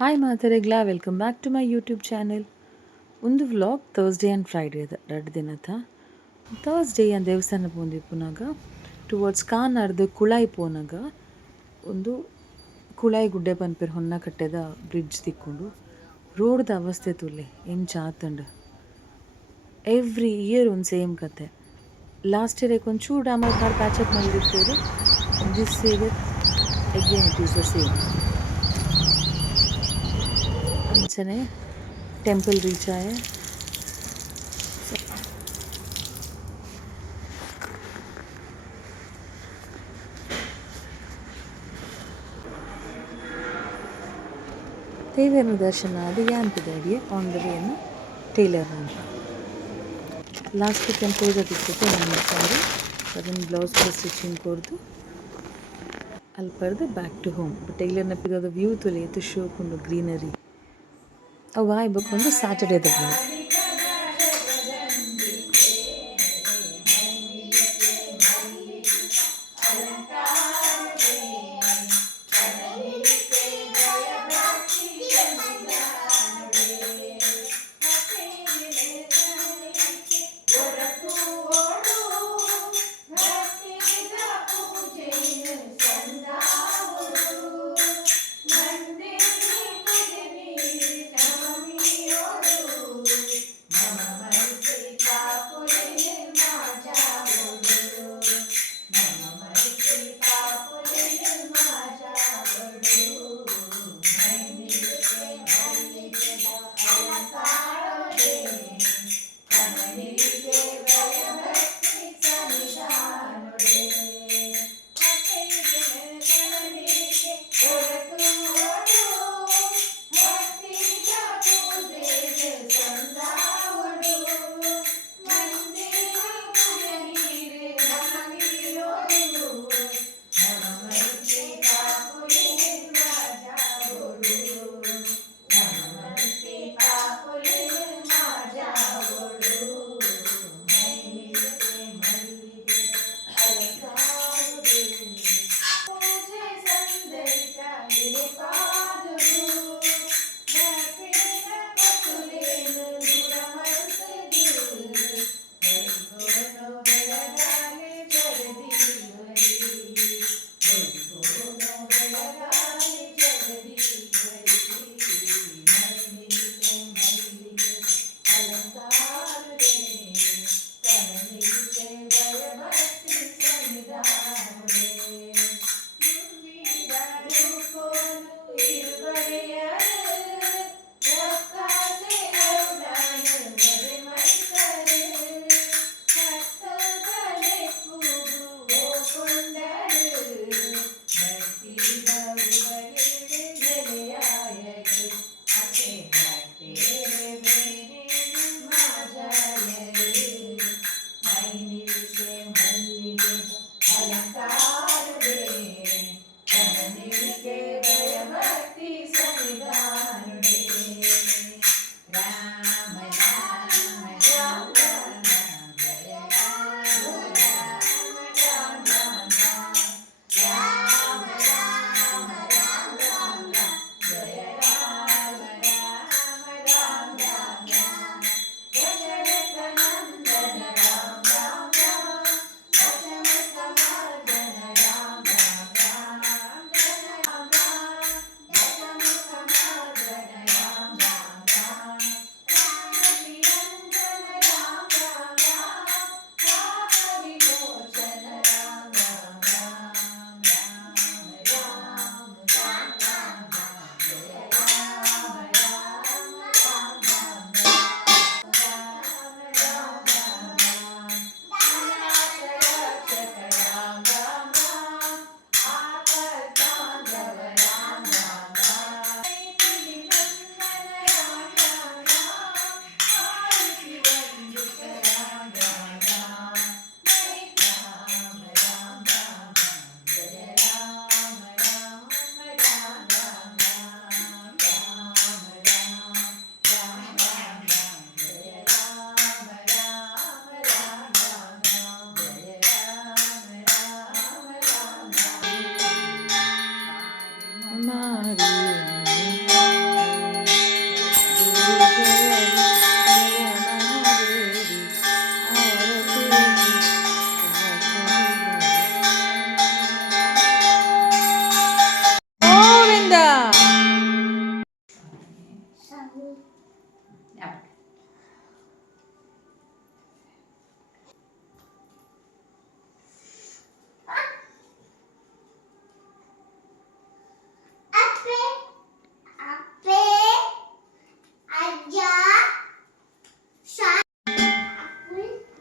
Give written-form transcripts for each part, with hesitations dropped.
Hi ಮಾತರೆಗ್ಲಾ welcome back to my YouTube channel. ಒಂದು vlog Thursday and Friday ಎರಡು ದಿನದ ಥರ್ಸ್ಡೇ ಆ ದೇವಸ್ಥಾನ ಪೋಂದಿಪ್ಪುನಾಗ ಟುವರ್ಡ್ಸ್ ಕಾನಾರ್ದು ಕುಳಾಯಿ ಪೋನಾಗ ಒಂದು ಕುಳಾಯಿ ಗುಡ್ಡೆ ಪನ್ಪೇರು ಹೊನ್ನ ಕಟ್ಟೆದ ಬ್ರಿಡ್ಜ್ ತಿಕ್ಕೊಂಡು ರೋಡ್ದ ಅವಸ್ಥೆ ತುಲ್ಲೆ ಎಂಚ ಆತಂಡು ಎವ್ರಿ ಇಯರ್ ಒಂದು ಸೇಮ್ ಕತೆ. ಲಾಸ್ಟ್ ಇಯರ್ ಒಂಚೂರು ಡ್ಯಾಮೇಜ್ ಮಾಡಿ ಪ್ಯಾಚಪ್ ಮಾಡಿರ್ತೀರಿ. This year again it is the same. ಅಂಚನೆ ಟೆಂಪಲ್ ರೀಚ್ ಆಯೆ. ದೇವರ ದರ್ಶನ ಅದು ಯಾಂಪಿದಡಿಯೇ ಆನ್ ದ ವೇನ ಟೇಲರ್ ಅಂತ ಲಾಸ್ಟ್ ಟೆಂಪಲ್ ತಿಕ್ಕಿಟ್ಟು ನಾನು ಸಾರಿ ಅದನ್ನು ಬ್ಲೌಸ್ ಸ್ಟಿಚಿಂಗ್ ಕೊಡ್ದು ಅಲ್ಲಿ ಪಡೆದು ಬ್ಯಾಕ್ ಟು ಹೋಮ್. ಟೈಲರ್ನ ಪಿದೋದ ವ್ಯೂ ತೊಲೆಯಿತು ಶೋಕೊಂಡು ಗ್ರೀನರಿ ಅವು ಆಯ್ಬೇಕು ಸ್ಯಾಟರ್ಡೇದ ವ್ಯೂ.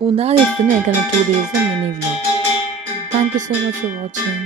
ಉಂದಾದಿತ್ತುನೆ ಯಾಕಂದ್ರೆ 2 days mini vlog. Thank you so much for watching.